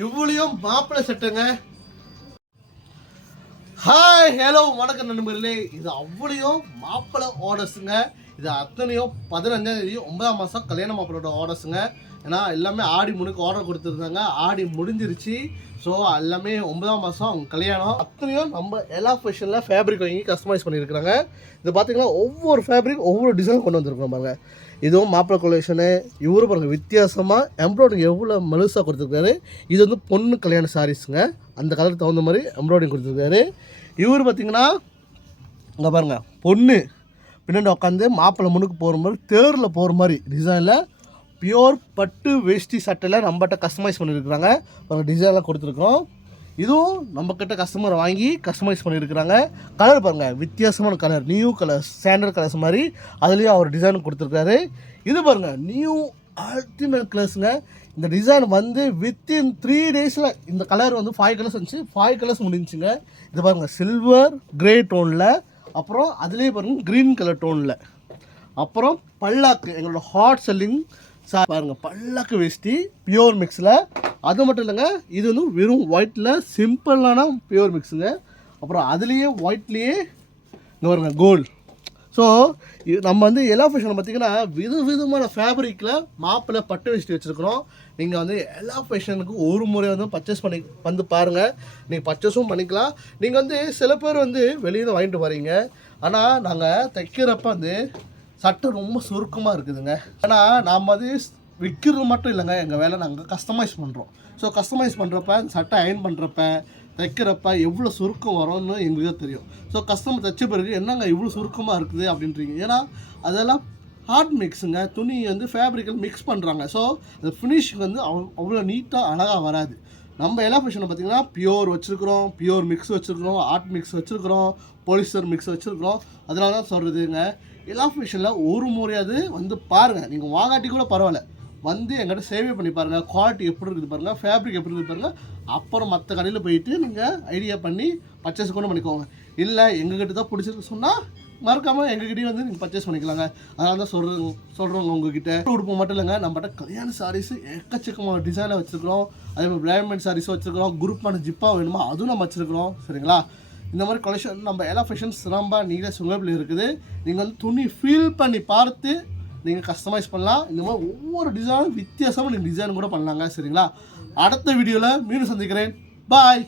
இவ்வளவும் மாப்பிள்ளை சட்டைங்க. Hi hello வணக்கம் நண்பர்களே. இது அவ்வளவும் மாப்பிள்ளை ஆர்டர்ஸுங்க. இது அத்தனையும் 15ஆம் தேதி 9ஆம் மாதம் கல்யாண மாப்பிள்ளோட ஆர்டர்ஸுங்க. ஏன்னா எல்லாமே ஆடி முன்னுக்கு ஆர்டர் கொடுத்துருந்தாங்க. ஆடி முடிஞ்சிருச்சு. ஸோ எல்லாமே 9ஆம் மாதம் அவங்க கல்யாணம். அத்தனையும் நம்ம எல்லா ஃபேஷனில் ஃபேப்ரிக் வாங்கி கஸ்டமைஸ் பண்ணியிருக்கிறாங்க. இது பார்த்தீங்கன்னா ஒவ்வொரு ஃபேப்ரிக் ஒவ்வொரு டிசைன் கொண்டு வந்திருக்கோம் பாருங்க. இதுவும் மாப்பிள்ளை கொலேஷனு. இவரும் பாருங்க வித்தியாசமாக எம்ப்ராய்டிங் எவ்வளோ மலுசாக கொடுத்துருக்காரு. இது வந்து பொண்ணு கல்யாண சாரீஸுங்க. அந்த கலருக்கு தகுந்த மாதிரி எம்ப்ராய்டிங் கொடுத்துருக்காரு. இவர் பார்த்தீங்கன்னா இங்கே பாருங்கள், பொண்ணு பின்னாடி உட்காந்து மாப்பிள்ளை முன்னுக்கு போகிற மாதிரி தேரில் போகிற மாதிரி டிசைனில் பியோர் பட்டு வேஷ்டி சட்டையில் நம்மகிட்ட கஸ்டமைஸ் பண்ணியிருக்கிறாங்க. ஒரு டிசைன்லாம் கொடுத்துருக்குறோம். இதுவும் நம்மக்கிட்ட கஸ்டமர் வாங்கி கஸ்டமைஸ் பண்ணியிருக்கிறாங்க. கலர் பாருங்கள், வித்தியாசமான colour, new colours, standard colours மாதிரி அதுலேயும் அவர் டிசைன் கொடுத்துருக்காரு. இது பாருங்கள், நியூ அல்டிமேட் கலர்ஸுங்க. இந்த டிசைன் வந்து வித்தின் 3 டேஸில் இந்த கலர் வந்து 5 கலர்ஸ் வந்துச்சு. 5 கலர்ஸ் முடிஞ்சுங்க. இது பாருங்கள், சில்வர் கிரே டோனில், அப்புறம் அதுலேயே பாருங்கள் க்ரீன் கலர் டோனில், அப்புறம் பல்லாக்கு எங்களோட ஹாட் செல்லிங் பாருங்கள், பல்லாக்கு வேஷ்டி பியோர் மிக்ஸில். அது மட்டும் இல்லைங்க, இது வந்து வெறும் ஒயிட்டில் சிம்பிளான பியோர் மிக்ஸுங்க. அப்புறம் அதுலேயே ஒயிட்லேயே இங்கே வருங்க கோல்டு. ஸோ நம்ம வந்து எல்லா ஃபேஷனை பார்த்திங்கன்னா விதமான ஃபேப்ரிக்கில் மாப்பிள்ளை பட்டு வேஷ்டி வச்சுருக்குறோம். நீங்கள் வந்து எல்லா ஃபேஷனுக்கும் ஒரு முறை வந்து பர்ச்சேஸ் பண்ணி வந்து பாருங்கள். நீங்கள் பர்ச்சேஸும் பண்ணிக்கலாம். நீங்கள் வந்து சில பேர் வந்து வெளியே வாங்கிட்டு வரீங்க. ஆனால் நாங்கள் தைக்கிறப்ப வந்து சட்டை ரொம்ப சுருக்கமாக இருக்குதுங்க. ஆனால் நாம் வந்து விற்கிறது மட்டும் இல்லைங்க, எங்கள் வேலை நாங்கள் கஸ்டமைஸ் பண்ணுறோம். ஸோ கஸ்டமைஸ் பண்ணுறப்ப சட்டை அயர்ன் பண்ணுறப்ப தைக்கிறப்ப எவ்வளோ சுருக்கம் வரும்னு எங்களுக்கு தெரியும். ஸோ கஸ்டமர் தைச்ச பிறகு என்னங்க இவ்வளோ சுருக்கமாக இருக்குது அப்படின்றீங்க. ஏன்னா அதெல்லாம் ஹார்ட் மிக்ஸுங்க. துணி வந்து ஃபேப்ரிக்கில் மிக்ஸ் பண்ணுறாங்க. ஸோ அந்த ஃபினிஷிங் வந்து அவ்வளோ நீட்டாக அழகாக வராது. நம்ம எல்லா ஃபேஷனை பார்த்திங்கன்னா பியோர் வச்சுருக்குறோம், பியோர் மிக்ஸ் வச்சுருக்குறோம், ஆர்ட் மிக்ஸ் வச்சுருக்குறோம், பாலிஸ்டர் மிக்ஸ் வச்சுருக்குறோம். அதனால தான் சொல்கிறதுங்க, எல்லா ஃபேஷனில் ஒரு முறையாவது வந்து பாருங்கள். நீங்கள் வாங்காட்டி கூட பரவாயில்ல, வந்து எங்கிட்ட சேவை பண்ணி பாருங்கள். குவாலிட்டி எப்படி இருக்குது பாருங்கள், ஃபேப்ரிக் எப்படி இருக்குது பாருங்கள். அப்புறம் மற்ற கடையில் போயிட்டு நீங்கள் ஐடியா பண்ணி பர்ச்சேஸ் கூட பண்ணிக்கோங்க. இல்லை எங்ககிட்ட தான் பிடிச்சிருக்கு சொன்னால் மறக்காமல் எங்ககிட்டயும் வந்து நீங்கள் பர்ச்சேஸ் பண்ணிக்கலாங்க. அதனால தான் சொல்கிறோங்க உங்ககிட்ட. உடுப்பு மட்டும் இல்லைங்க, நம்மகிட்ட கல்யாண சாரீஸ் எக்கச்சக்கமான டிசைனாக வச்சுருக்கிறோம். அதே மாதிரி பிளாக்மெண்ட் சாரீஸும் வச்சுருக்கிறோம். குரூப்பான ஜிப்பாக வேணுமா அதுவும் நம்ம வச்சுருக்கிறோம். சரிங்களா? இந்த மாதிரி கலெக்ஷன் நம்ம எல்லா ஃபேஷன்ஸ் ரொம்ப நீங்களே சுலபில் இருக்குது. நீங்கள் வந்து துணி ஃபீல் பண்ணி பார்த்து நீங்கள் கஸ்டமைஸ் பண்ணலாம். இந்த மாதிரி ஒவ்வொரு டிசைனும் வித்தியாசமாக நீங்கள் டிசைன் கூட பண்ணலாங்க. சரிங்களா? அடுத்த வீடியோவில் மீண்டும் சந்திக்கிறேன். பாய்.